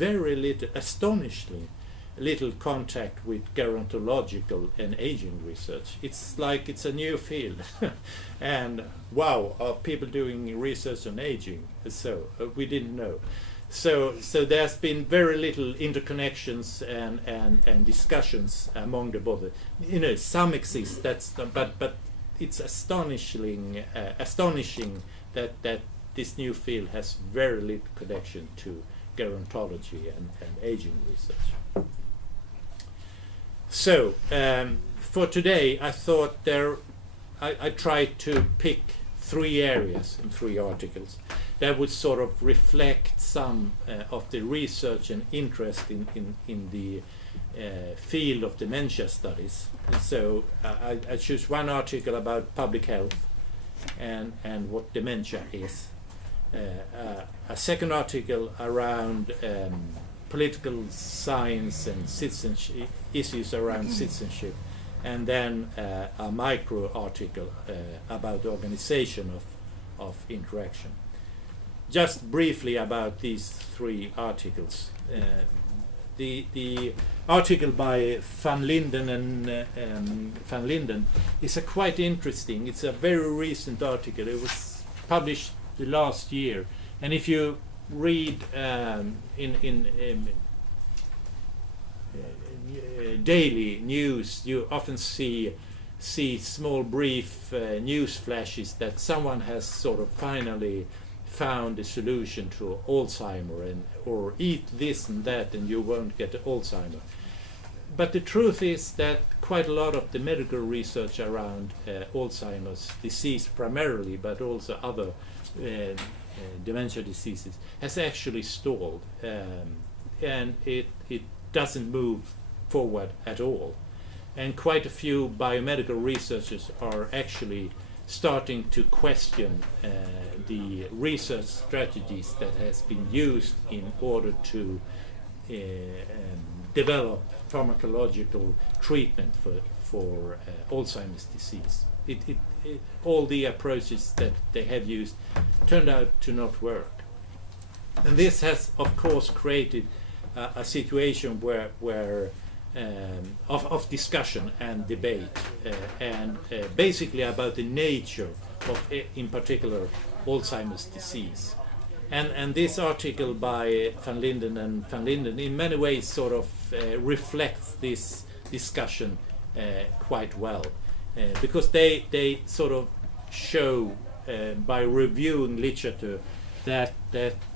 very little, astonishingly little contact with gerontological and aging research. It's like it's a new field. And wow, are people doing research on aging? So we didn't know. So there's been very little interconnections and discussions among the body. You know, some exist, but it's astonishing that this new field has very little connection to gerontology and aging research. So for today, I thought I tried to pick 3 areas in 3 articles that would sort of reflect some of the research and interest in the field of dementia studies. So I choose one article about public health and what dementia is. A second article around political science and citizenship, issues around citizenship, and then a micro article about the organization of interaction. Just briefly about these 3 articles. The article by Van Linden and Van Linden is a quite interesting. It's a very recent article. It was published the last year, and if you read in daily news, you often see small brief news flashes that someone has sort of finally found a solution to Alzheimer, or eat this and that and you won't get Alzheimer. But the truth is that quite a lot of the medical research around Alzheimer's disease primarily, but also other dementia diseases, has actually stalled, and it doesn't move forward at all. And quite a few biomedical researchers are actually starting to question the research strategies that has been used in order to develop pharmacological treatment for Alzheimer's disease. All the approaches that they have used turned out to not work. And this has, of course, created a situation where of discussion and debate, and basically about the nature of, in particular, Alzheimer's disease. And this article by Van Linden and Van Linden in many ways sort of reflects this discussion quite well, because they sort of show by reviewing literature that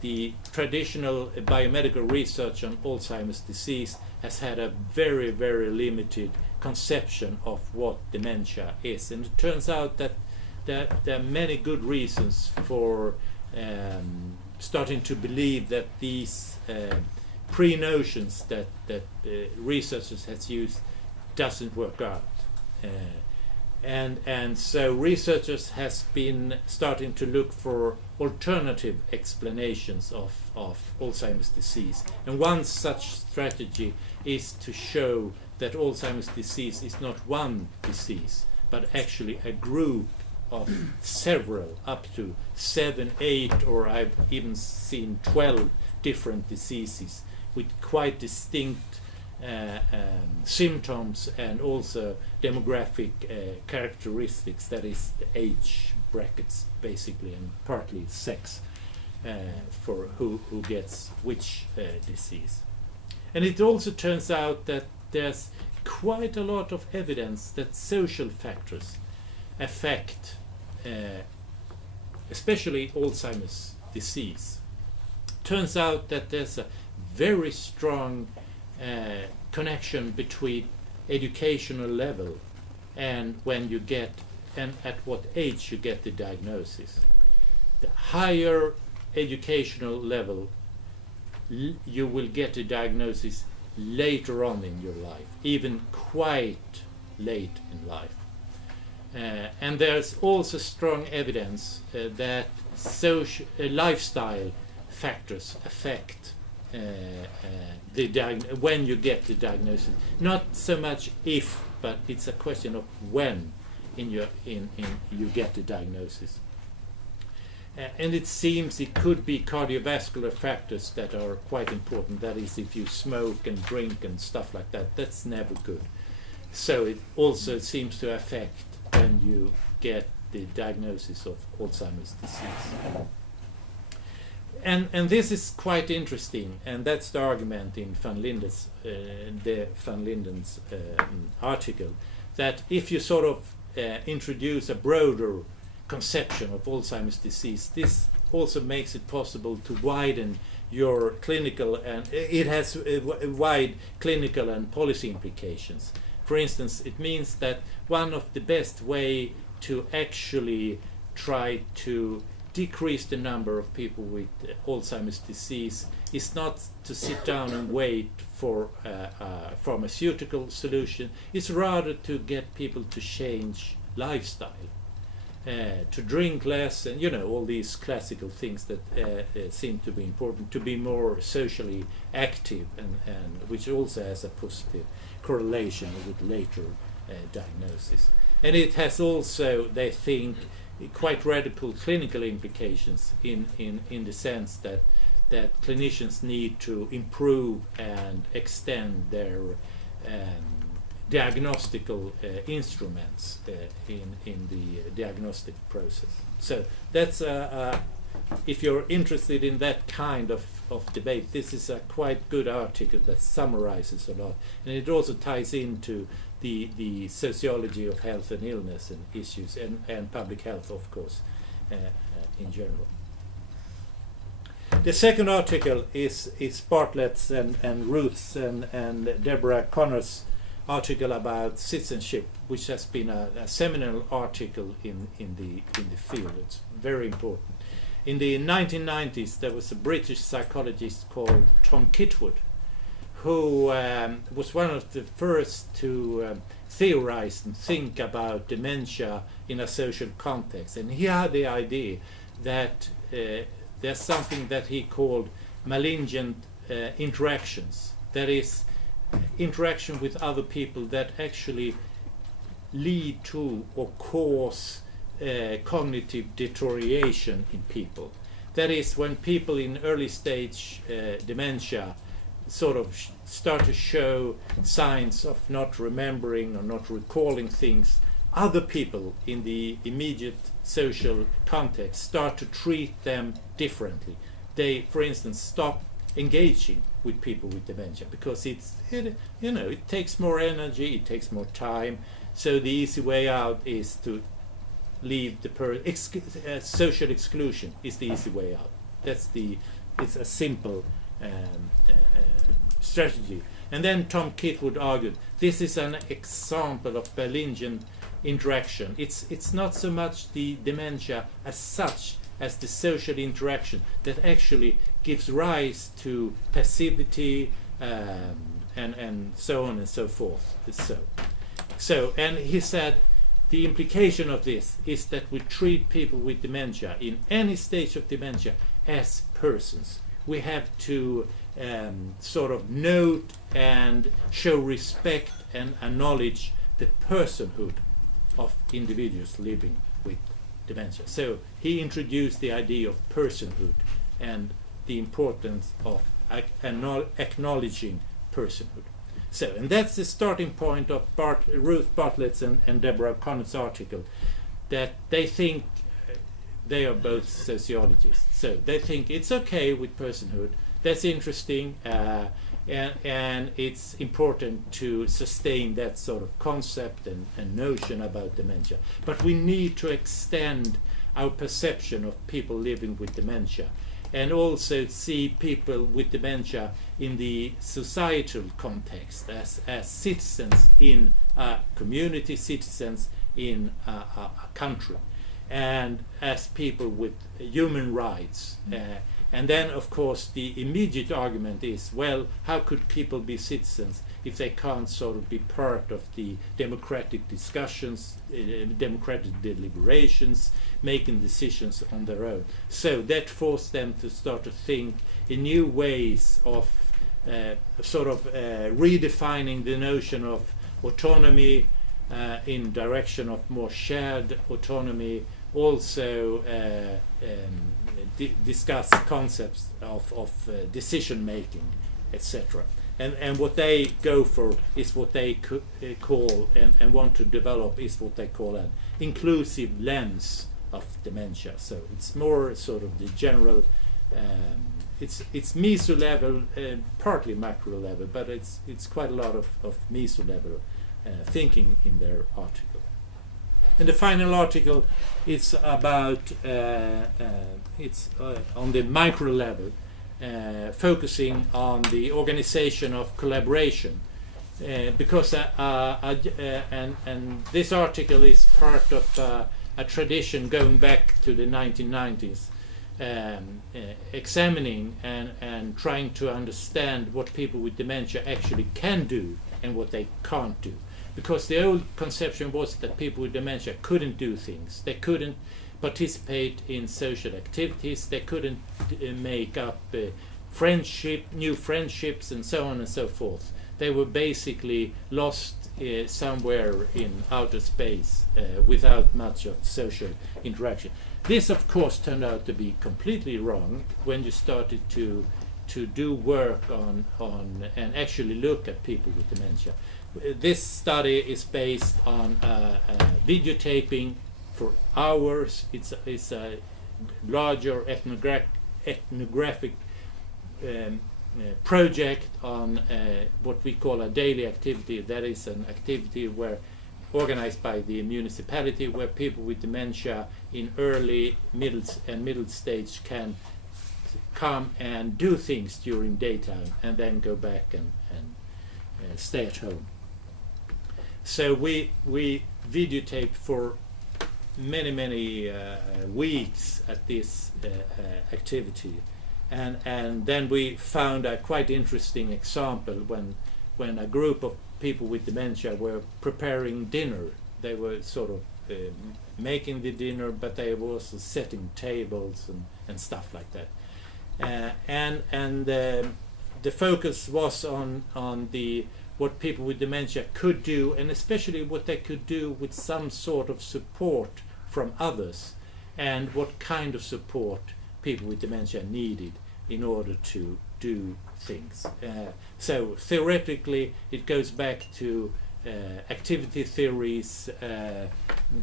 the traditional biomedical research on Alzheimer's disease has had a very, very limited conception of what dementia is. And it turns out that there are many good reasons for starting to believe that these pre-notions that researchers has used doesn't work out. And so researchers has been starting to look for alternative explanations of Alzheimer's disease. And one such strategy is to show that Alzheimer's disease is not one disease, but actually a group of several, up to 7, 8, or I've even seen 12 different diseases with quite distinct symptoms and also demographic characteristics, that is the age brackets basically, and partly sex for who gets which disease. And it also turns out that there's quite a lot of evidence that social factors affect especially Alzheimer's disease. Turns out that there's a very strong connection between educational level and when you get, and at what age you get the diagnosis. The higher educational level, you will get a diagnosis later on in your life, even quite late in life. And there's also strong evidence that lifestyle factors affect when you get the diagnosis. Not so much if, but it's a question of when you get the diagnosis. And it seems it could be cardiovascular factors that are quite important. That is, if you smoke and drink and stuff like that, that's never good. So it also seems to affect when you get the diagnosis of Alzheimer's disease. And this is quite interesting, and that's the argument in Van Linden's article, that if you sort of introduce a broader conception of Alzheimer's disease, this also makes it possible to widen your clinical, and it has wide clinical and policy implications. For instance, it means that one of the best way to actually try to decrease the number of people with Alzheimer's disease is not to sit down and wait for a pharmaceutical solution. It's rather to get people to change lifestyle, to drink less, and all these classical things that seem to be important, to be more socially active, and which also has a positive correlation with later diagnosis. And it has also, they think, quite radical clinical implications in the sense that clinicians need to improve and extend their diagnostical instruments in the diagnostic process. So that's if you're interested in that kind of debate, this is a quite good article that summarizes a lot, and it also ties into the sociology of health and illness and issues, and public health, of course, in general. The second article is Bartlett's and Ruth's and Deborah Connor's article about citizenship, which has been a seminal article in the field. It's very important. In the 1990s, there was a British psychologist called Tom Kitwood, who was one of the first to theorize and think about dementia in a social context. And he had the idea that there's something that he called malignant interactions. That is, interaction with other people that actually lead to or cause cognitive deterioration in people. That is, when people in early stage dementia sort of start to show signs of not remembering or not recalling things, other people in the immediate social context start to treat them differently. They, for instance, stop engaging with people with dementia because it takes more energy, it takes more time. So the easy way out is to leave the social exclusion is the easy way out. It's a simple strategy. And then Tom Kitwood argued this is an example of malignant interaction. It's not so much the dementia as such as the social interaction that actually gives rise to passivity and so on and so forth. So, and he said the implication of this is that we treat people with dementia in any stage of dementia as persons. We have to sort of note and show respect and acknowledge the personhood of individuals living with dementia. So he introduced the idea of personhood and the importance of acknowledging personhood. So, and that's the starting point of Ruth Bartlett's and Deborah Connor's article, that they think, they are both sociologists, so they think it's okay with personhood, that's interesting, and it's important to sustain that sort of concept and notion about dementia. But we need to extend our perception of people living with dementia and also see people with dementia in the societal context as citizens in a community, citizens in a country, and as people with human rights. And then, of course, the immediate argument is, well, how could people be citizens if they can't sort of be part of the democratic discussions, democratic deliberations, making decisions on their own? So that forced them to start to think in new ways of redefining the notion of autonomy in direction of more shared autonomy, also discuss concepts of decision making, etc. And what they go for is what they call and want to develop is what they call an inclusive lens of dementia. So it's more sort of the general. It's meso level, partly macro level, but it's quite a lot of meso level thinking in their article. And the final article, it's about it's on the micro level, focusing on the organization of collaboration, because and this article is part of a tradition going back to the 1990s. Examining and trying to understand what people with dementia actually can do and what they can't do. Because the old conception was that people with dementia couldn't do things. They couldn't participate in social activities. They couldn't make up new friendships, and so on and so forth. They were basically lost somewhere in outer space without much of social interaction. This, of course, turned out to be completely wrong when you started to do work on and actually look at people with dementia. This study is based on videotaping for hours. It's a larger ethnographic project on what we call a daily activity. That is an activity organized by the municipality, where people with dementia in early, middle stage can come and do things during daytime and then go back and stay at home. So we videotaped for many weeks at this activity, and then we found a quite interesting example when a group of people with dementia were preparing dinner. They were sort of making the dinner, but they were also setting tables and stuff like that. The focus was on what people with dementia could do, and especially what they could do with some sort of support from others, and what kind of support people with dementia needed in order to do things. So theoretically, it goes back to activity theories,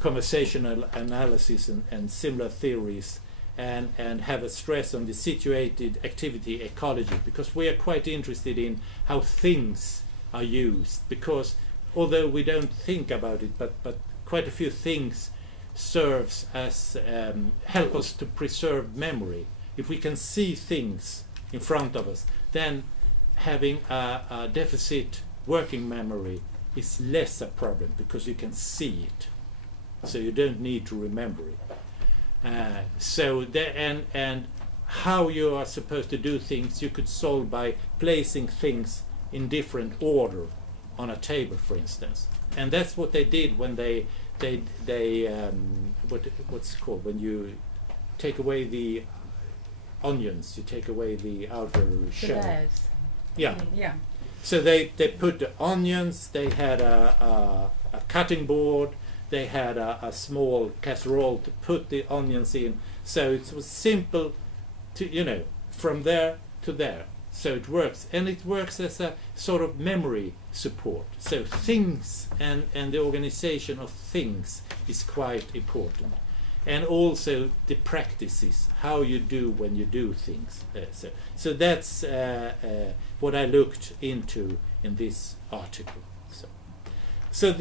conversational analysis, and similar theories, and have a stress on the situated activity ecology, because we are quite interested in how things are used, because although we don't think about it, but quite a few things serves as help us to preserve memory. If we can see things in front of us, then having a deficit working memory is less a problem, because you can see it, so you don't need to remember it. And how you are supposed to do things you could solve by placing things in different order on a table, for instance. And that's what they did when they what's it called, when you take away the onions, you take away the outer shell. Yeah. So they put the onions, they had a cutting board, they had a small casserole to put the onions in. So it was simple to, from there to there. So it works, and it works as a sort of memory support. So things and the organization of things is quite important. And also the practices, how you do when you do things. So that's what I looked into in this article. So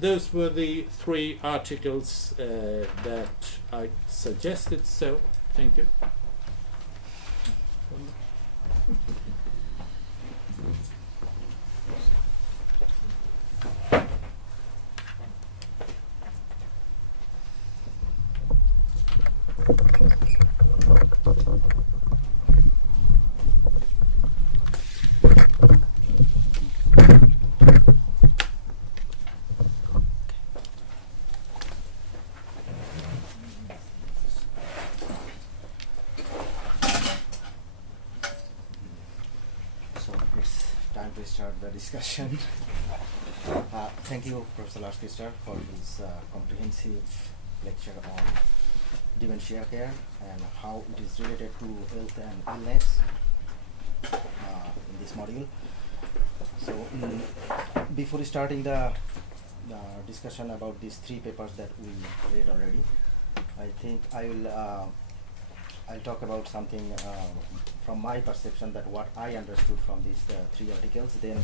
those were the 3 articles that I suggested. So thank you. Start the discussion. Thank you, Professor Lars-Christer, for this comprehensive lecture on dementia care and how it is related to health and illness in this module. So before starting the discussion about these three papers that we read already, I think I'll talk about something from my perception, that what I understood from these three articles. Then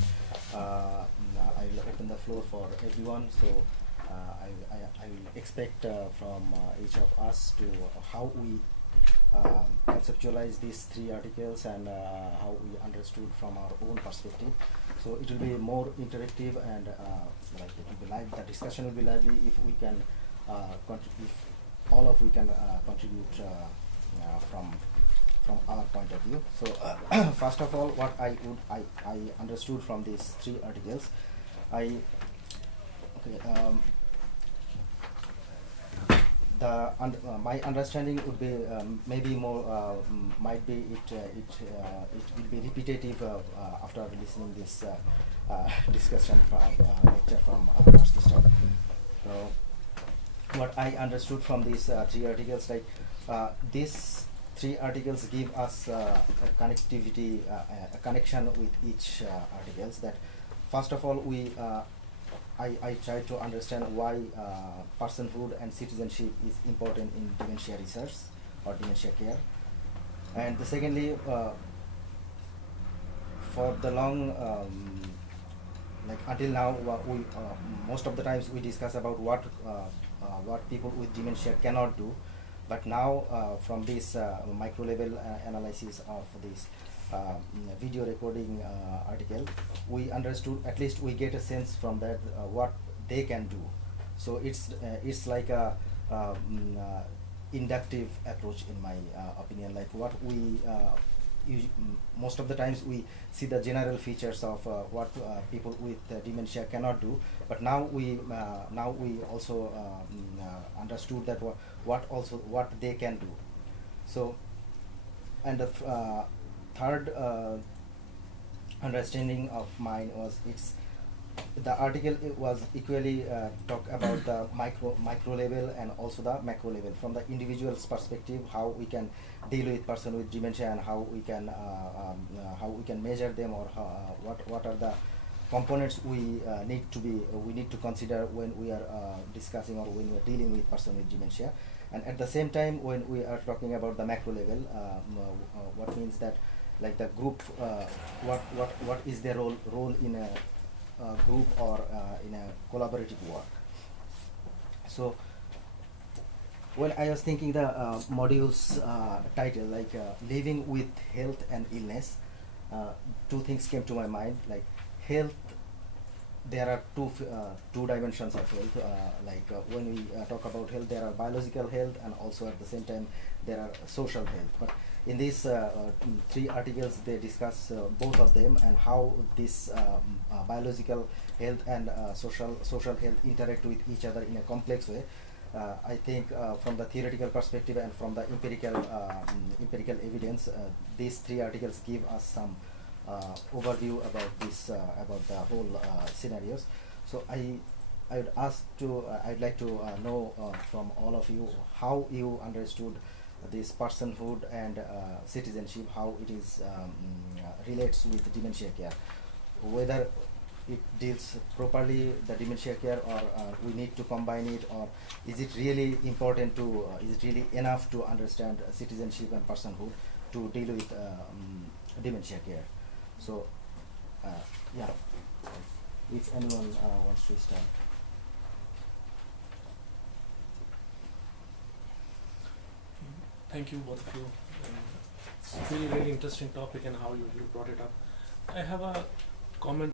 I'll open the floor for everyone. So I will expect from each of us to how we conceptualize these three articles and how we understood from our own perspective. So it will be more interactive and like it will be live. The discussion will be lively if we can if all of we can contribute from our point of view. So first of all, what I understood from these three articles, my understanding would be maybe more might be it will be repetitive after listening this discussion from lecture from Lars-Christer. So what I understood from these three articles, like these three articles give us a connectivity, a connection with each articles. That first of all, I tried to understand why personhood and citizenship is important in dementia research or dementia care. And secondly, for the long like until now, we most of the times we discuss about what people with dementia cannot do. But now from this micro level analysis of this video recording article, we understood, at least we get a sense from that what they can do. So it's like a inductive approach in my opinion. Like what we most of the times we see the general features of what people with dementia cannot do, but now we also understood that what they can do. So, and the third understanding of mine was the article was equally talk about the micro level and also the macro level, from the individual's perspective, how we can deal with person with dementia and how we can measure them, or what are the components we need to consider when we are discussing or when we are dealing with person with dementia. And at the same time, when we are talking about the macro level, what means that, like the group, what is their role in a group or in a collaborative work. So when I was thinking the module's title, like living with health and illness, two things came to my mind. Like health, there are two dimensions of health. When we talk about health, there are biological health, and also at the same time there are social health. But in these three articles, they discuss both of them and how this biological health and social health interact with each other in a complex way. I think from the theoretical perspective and from the empirical evidence, these three articles give us some overview about this about the whole scenarios. So I'd like to know from all of you how you understood this personhood and citizenship, how it is relates with dementia care, whether it deals properly the dementia care, or we need to combine it, or is it really important to is it really enough to understand citizenship and personhood to deal with dementia care. So yeah, if anyone wants to start. Thank you, both of you. It's really, really interesting topic and how you brought it up. I have a comment